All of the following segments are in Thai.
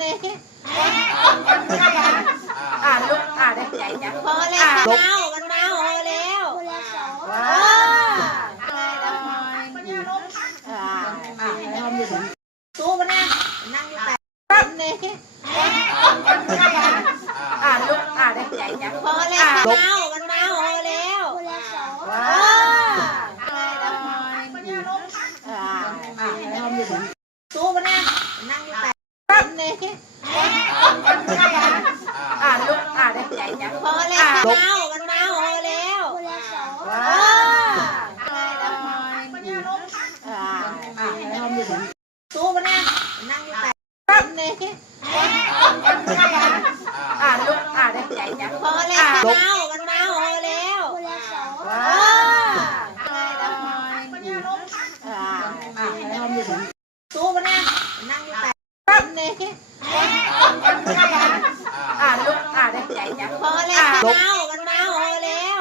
นี่ลุกได้ใจจับพอแล้วมันเมาแล้วสู้มันนะนั่งอยู่แต่นี่ลุกได้ใจจับพอแล้วมันเมาแล้วสู้มันนะนั่งอยู่แต่นี่ลุกได้ใจจับพอแล้วมันเมาแล้วสู้มันนะนั่งอยู่แต่นี่ลุกได้ใจจับพอแล้วมันเมาแล้วสู้มันนะนั่งอยู่แต่นี่ลุกได้ใจจับพอแล้วมันเมาแล้ว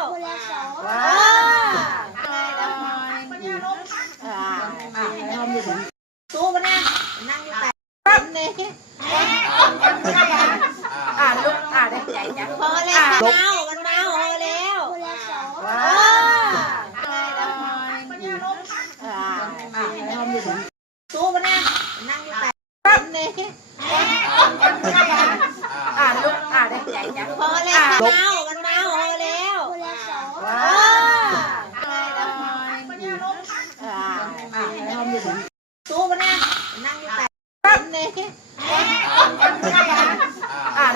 สู้มันนะนั่งอยู่แต่นี่ลุกได้ใจจับพอแล้วมันเมาแล้วสู้มันนะนั่งอยู่แต่นี่ลุกได้ใจจับพอแล้วมันเมาแล้วสู้มันนะนั่งอยู่แต่นี่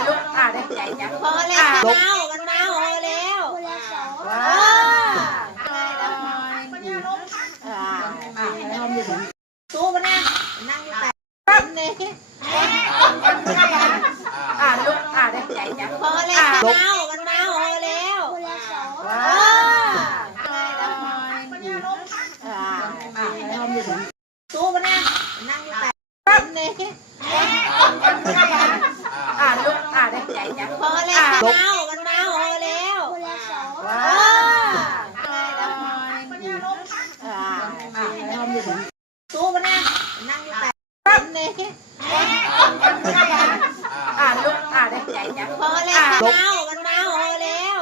ลุกได้ใจจับพอแล้วมันเมาแล้วสู้มันนะนั่งอยู่แต่นี่ลุกได้ใจจับพอแล้วมันเมาแล้วสู้มันนะนั่งอยู่แต่นี่ลุกได้ใจจับพอแล้วมันเมาแล้วสู้มันนะนั่งอยู่แต่นี่ลุกได้ใจจับพอแล้วมันเมาแล้ว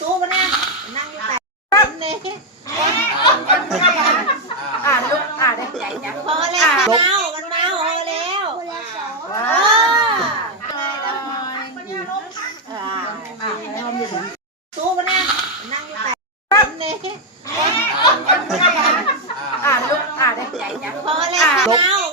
สู้มันนะนั่งอยู่แต่นี่ลุกได้ใจจับพอแล้วมันเมาแล้วสู้มันนะนั่งอยู่แต่นี่ลุกได้ใจจับพอแล้ว